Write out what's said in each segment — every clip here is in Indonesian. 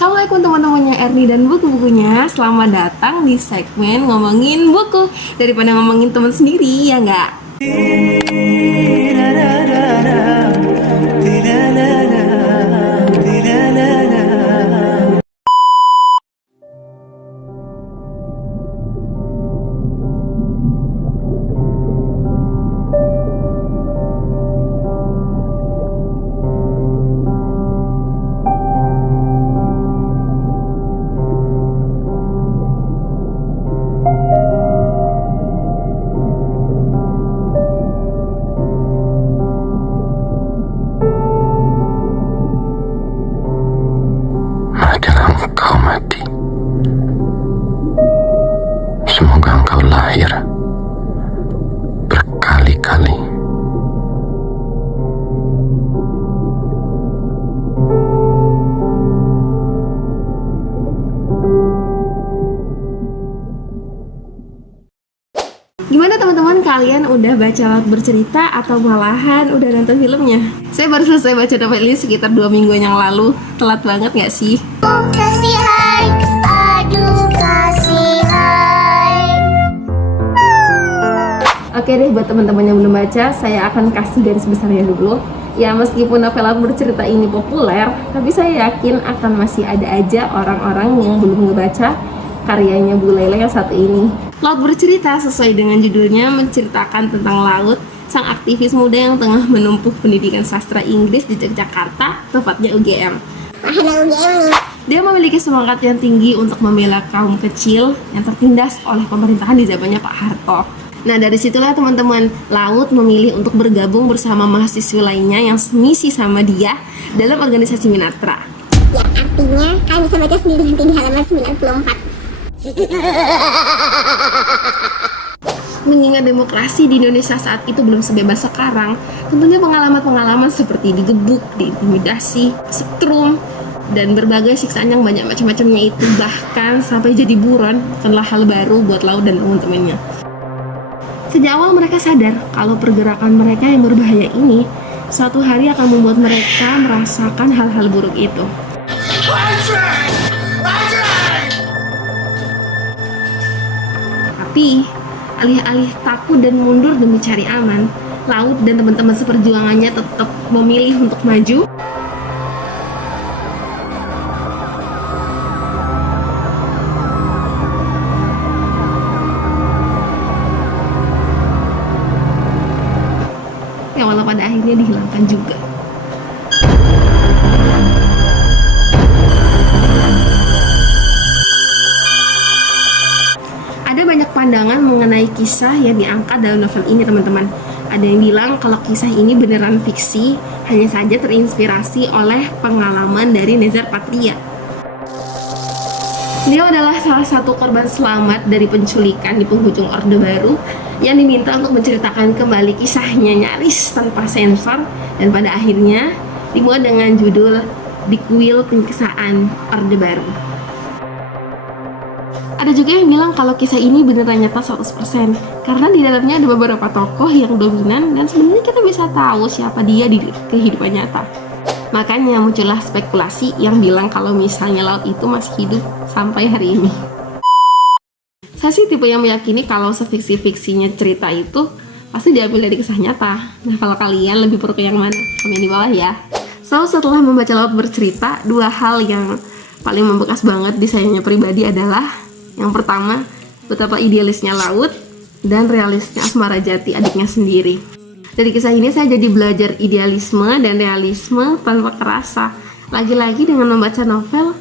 Assalamualaikum teman-temannya Erni dan buku-bukunya. Selamat datang di segmen ngomongin buku. Daripada ngomongin teman sendiri, ya nggak? Marilah engkau mati. Semoga engkau lahir berkali-kali. Gimana teman-teman, kalian udah baca Laut Bercerita atau malahan udah nonton filmnya? Saya baru selesai baca novel ini sekitar 2 minggu yang lalu. Telat banget gak sih? Kasih hai, aduh kasih hai. Oke deh, buat teman-teman yang belum baca, saya akan kasih garis besarnya dulu. Ya, meskipun novel Laut Bercerita ini populer, tapi saya yakin akan masih ada aja orang-orang yang belum ngebaca karyanya Bu Layla yang satu ini. Laut Bercerita sesuai dengan judulnya menceritakan tentang Laut, sang aktivis muda yang tengah menempuh pendidikan sastra Inggris di Yogyakarta, tepatnya UGM. Mahana UGM nih. Dia memiliki semangat yang tinggi untuk membela kaum kecil yang tertindas oleh pemerintahan di zamannya Pak Harto. Nah, dari situlah teman-teman, Laut memilih untuk bergabung bersama mahasiswa lainnya yang misi sama dia dalam organisasi Minatra. Ya artinya kalian bisa baca sendiri nanti di halaman 94. Mengingat demokrasi di Indonesia saat itu belum sebebas sekarang, tentunya pengalaman-pengalaman seperti digebuk, diintimidasi, setrum, dan berbagai siksaan yang banyak macam-macamnya itu, bahkan sampai jadi buron, bukanlah hal baru buat Laut dan teman-temannya. Sejak awal mereka sadar kalau pergerakan mereka yang berbahaya ini suatu hari akan membuat mereka merasakan hal-hal buruk itu. Tapi alih-alih takut dan mundur demi cari aman, Laut dan teman-teman seperjuangannya tetap memilih untuk maju. Yang walau pada akhirnya dihilangkan juga. Ada banyak pandangan mengenai kisah yang diangkat dalam novel ini, teman-teman. Ada yang bilang kalau kisah ini beneran fiksi, hanya saja terinspirasi oleh pengalaman dari Nezar Patria. Beliau adalah salah satu korban selamat dari penculikan di penghujung Orde Baru yang diminta untuk menceritakan kembali kisahnya nyaris tanpa sensor, dan pada akhirnya dimuat dengan judul Di Kuil Penyiksaan Orde Baru. Ada juga yang bilang kalau kisah ini beneran nyata 100%, karena di dalamnya ada beberapa tokoh yang dominan dan sebenarnya kita bisa tahu siapa dia di kehidupan nyata. Makanya muncullah spekulasi yang bilang kalau misalnya Laut itu masih hidup sampai hari ini. Saya sih tipe yang meyakini kalau sefiksi-fiksinya cerita itu pasti diambil dari kisah nyata. Nah, kalau kalian lebih pro ke yang mana? Komen di bawah ya. So, setelah membaca Laut Bercerita, 2 hal yang paling membekas banget di sayanya pribadi adalah yang pertama, betapa idealisnya Laut dan realisnya Asmara Jati, adiknya sendiri. Dari kisah ini saya jadi belajar idealisme dan realisme tanpa kerasa. Lagi-lagi dengan membaca novel,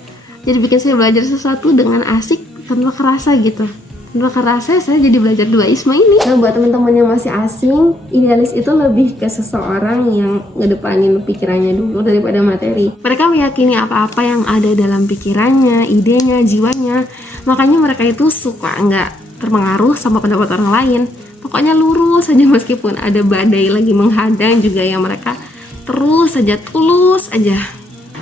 jadi bikin saya belajar sesuatu dengan asik tanpa kerasa gitu. Tanpa kerasa saya jadi belajar dualisme ini. Nah, buat teman-teman yang masih asing, idealis itu lebih ke seseorang yang ngedepanin pikirannya dulu daripada materi. Mereka meyakini apa-apa yang ada dalam pikirannya, idenya, jiwanya. Makanya mereka itu suka nggak terpengaruh sama pendapat orang lain. Pokoknya lurus saja meskipun ada badai lagi menghadang juga, yang mereka terus saja tulus aja.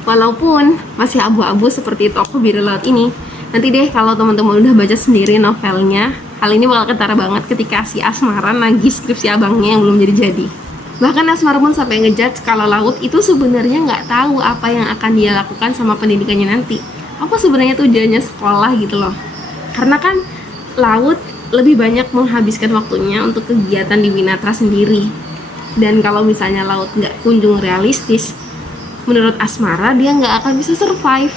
Walaupun masih abu-abu seperti tokoh biru laut ini. Nanti deh kalau teman-teman udah baca sendiri novelnya, hal ini bakal ketara banget ketika si Asmara nagih skripsi abangnya yang belum jadi-jadi. Bahkan Asmara pun sampai ngejudge kalau Laut itu sebenarnya nggak tahu apa yang akan dia lakukan sama pendidikannya nanti. apa sebenarnya tujuannya sekolah gitu loh. Karena kan laut lebih banyak menghabiskan waktunya untuk kegiatan di Winatra sendiri. Dan kalau misalnya laut nggak kunjung realistis, menurut Asmara dia nggak akan bisa survive.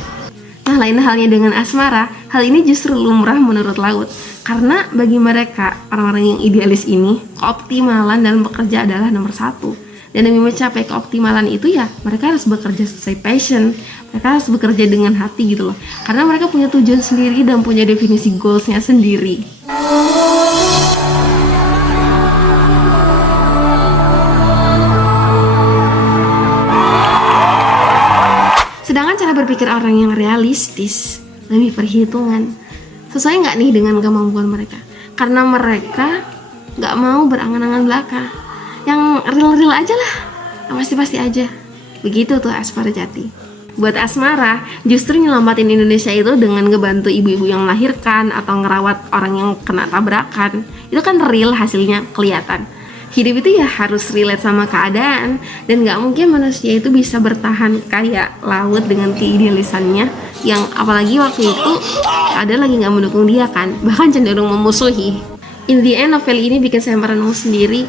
Nah, lain halnya dengan Asmara, hal ini justru lumrah menurut laut. Karena bagi mereka, orang-orang yang idealis ini, keoptimalan dalam bekerja adalah nomor satu. Dan demi mencapai keoptimalan itu ya, mereka harus bekerja sesuai passion. Mereka harus bekerja dengan hati gitu loh. Karena mereka punya tujuan sendiri dan punya definisi goalsnya sendiri. Sedangkan cara berpikir orang yang realistis, lebih perhitungan, sesuai nggak nih dengan kemampuan mereka? Karena mereka nggak mau berangan-angan belaka, yang real-real aja lah, yang pasti-pasti aja. Begitu tuh Asmara Jati. Buat Asmara, justru nyelamatin Indonesia itu dengan ngebantu ibu-ibu yang melahirkan atau ngerawat orang yang kena tabrakan. Itu kan real, hasilnya kelihatan. Hidup itu ya harus relate sama keadaan, dan gak mungkin manusia itu bisa bertahan kayak laut dengan keidealisannya, yang apalagi waktu itu ada lagi gak mendukung dia kan, bahkan cenderung memusuhi. In the end, novel ini bikin saya merenung sendiri.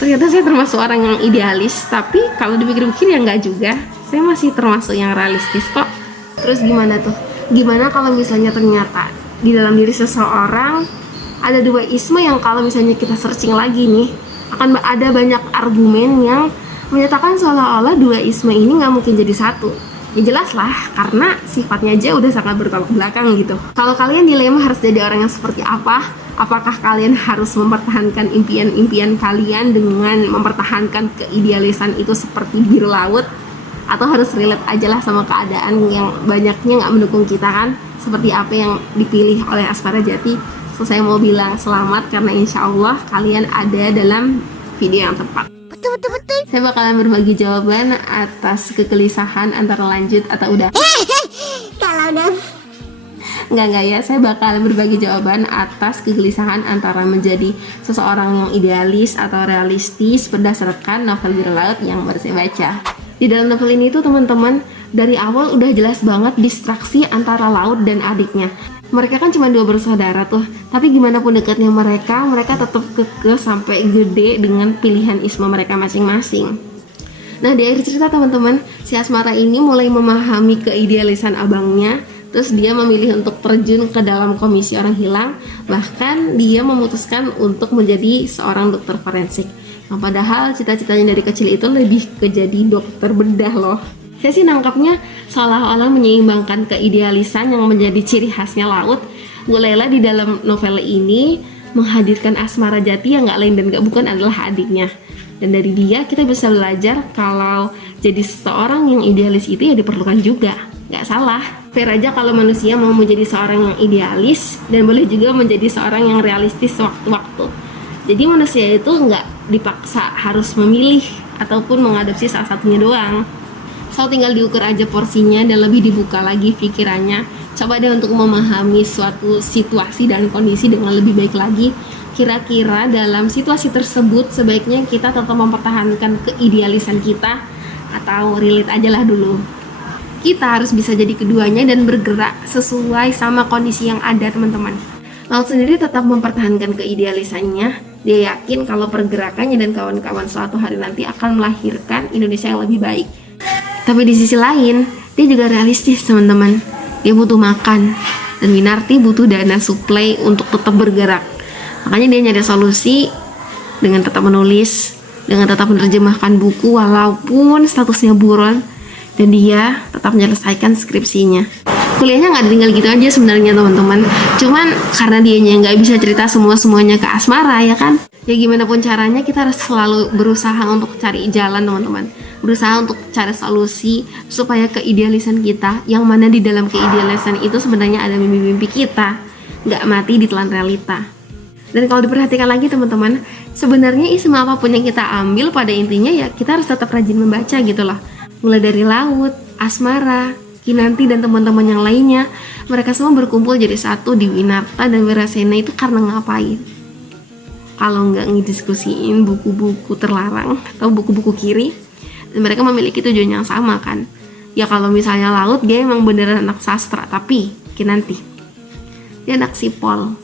Ternyata saya termasuk orang yang idealis, tapi kalau dipikir-pikir ya gak juga. Saya masih termasuk yang realistis kok. Terus gimana tuh? Gimana kalau misalnya ternyata di dalam diri seseorang ada dua isme yang kalau misalnya kita searching lagi nih, akan ada banyak argumen yang menyatakan seolah-olah dua isme ini nggak mungkin jadi satu. Ya jelas lah, karena sifatnya aja udah sangat bertolak belakang gitu. Kalau kalian dilema harus jadi orang yang seperti apa? Apakah kalian harus mempertahankan impian-impian kalian dengan mempertahankan keidealisan itu seperti biru laut? Atau harus relate aja lah sama keadaan yang banyaknya nggak mendukung kita kan? Seperti apa yang dipilih oleh Asmara Jati? So, saya mau bilang selamat karena insya Allah kalian ada dalam video yang tepat. Betul. Saya bakalan berbagi jawaban atas kegelisahan antara lanjut atau udah. Kalau udah Enggak ya, saya bakalan berbagi jawaban atas kegelisahan antara menjadi seseorang yang idealis atau realistis berdasarkan novel Biru Laut yang baru saya baca. Di dalam novel ini tuh teman-teman, dari awal udah jelas banget distraksi antara Laut dan adiknya. Mereka kan cuma dua bersaudara tuh, tapi gimana pun dekatnya mereka tetap kekeh sampai gede dengan pilihan isme mereka masing-masing. Nah, di akhir cerita teman-teman, si Asmara ini mulai memahami keidealisan abangnya, terus dia memilih untuk terjun ke dalam komisi orang hilang, bahkan dia memutuskan untuk menjadi seorang dokter forensik. Nah, padahal cita-citanya dari kecil itu lebih ke jadi dokter bedah loh. Saya sih nangkapnya seolah-olah menyeimbangkan keidealisan yang menjadi ciri khasnya Laut. Bu Lela di dalam novel ini menghadirkan Asmara Jati yang gak lain dan gak bukan adalah adiknya. Dan dari dia kita bisa belajar kalau jadi seseorang yang idealis itu ya diperlukan juga. Gak salah. Fair aja kalau manusia mau menjadi seorang yang idealis dan boleh juga menjadi seorang yang realistis sewaktu-waktu. Jadi manusia itu gak dipaksa harus memilih ataupun mengadopsi salah satunya doang. So tinggal diukur aja porsinya dan lebih dibuka lagi pikirannya. Coba deh untuk memahami suatu situasi dan kondisi dengan lebih baik lagi. Kira-kira dalam situasi tersebut sebaiknya kita tetap mempertahankan keidealisan kita atau relate aja lah dulu. Kita harus bisa jadi keduanya dan bergerak sesuai sama kondisi yang ada teman-teman. Laut sendiri tetap mempertahankan keidealisannya. Dia yakin kalau pergerakannya dan kawan-kawan suatu hari nanti akan melahirkan Indonesia yang lebih baik. Tapi di sisi lain, dia juga realistis teman-teman. Dia butuh makan, dan Winarti butuh dana suplai untuk tetap bergerak. Makanya dia nyari solusi dengan tetap menulis, dengan tetap menerjemahkan buku walaupun statusnya buron, dan dia tetap menyelesaikan skripsinya. Kuliahnya nggak tinggal gitu aja sebenarnya teman-teman. Cuman karena dianya nggak bisa cerita semuanya ke Asmara ya kan. Ya gimana pun caranya kita harus selalu berusaha untuk cari jalan teman-teman. Berusaha untuk cari solusi supaya keidealisan kita, yang mana di dalam keidealisan itu sebenarnya ada mimpi-mimpi kita, nggak mati ditelan realita. Dan kalau diperhatikan lagi teman-teman, sebenarnya isme apapun yang kita ambil pada intinya ya kita harus tetap rajin membaca gitu loh. Mulai dari Laut, Asmara, Kinanti dan teman-teman yang lainnya, mereka semua berkumpul jadi satu di Winarta dan Wirasena itu karena ngapain? Kalau nggak ngediskusiin buku-buku terlarang atau buku-buku kiri, dan mereka memiliki tujuan yang sama kan, Ya kalau misalnya laut, dia emang beneran anak sastra, tapi Kinanti dia anak sipol.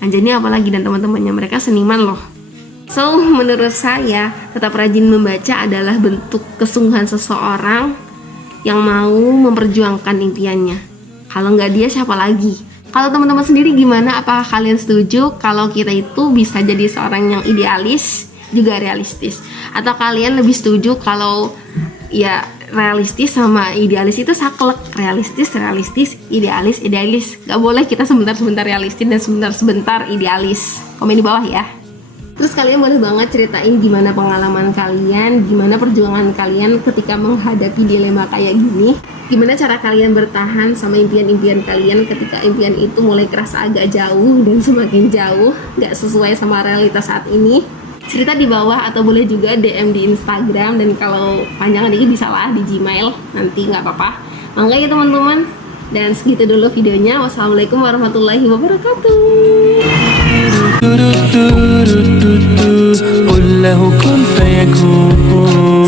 Anjani apalagi dan teman-temannya, mereka seniman loh. So, menurut saya tetap rajin membaca adalah bentuk kesungguhan seseorang yang mau memperjuangkan impiannya. Kalau nggak dia, siapa lagi? Kalau teman-teman sendiri gimana? Apakah kalian setuju kalau kita itu bisa jadi seorang yang idealis juga realistis? Atau kalian lebih setuju kalau ya realistis sama idealis itu saklek? Realistis, idealis. Gak boleh kita sebentar-sebentar realistis dan sebentar-sebentar idealis. Komen di bawah ya. Terus kalian boleh banget ceritain gimana pengalaman kalian, gimana perjuangan kalian ketika menghadapi dilema kayak gini. Gimana cara kalian bertahan sama impian-impian kalian ketika impian itu mulai kerasa agak jauh dan semakin jauh, gak sesuai sama realitas saat ini. Cerita di bawah atau boleh juga DM di Instagram, dan kalau panjang dikit bisa lah di Gmail, nanti gak apa-apa. Mangga ya teman-teman. Dan segitu dulu videonya. Wassalamualaikum warahmatullahi wabarakatuh. قل له كن فيكون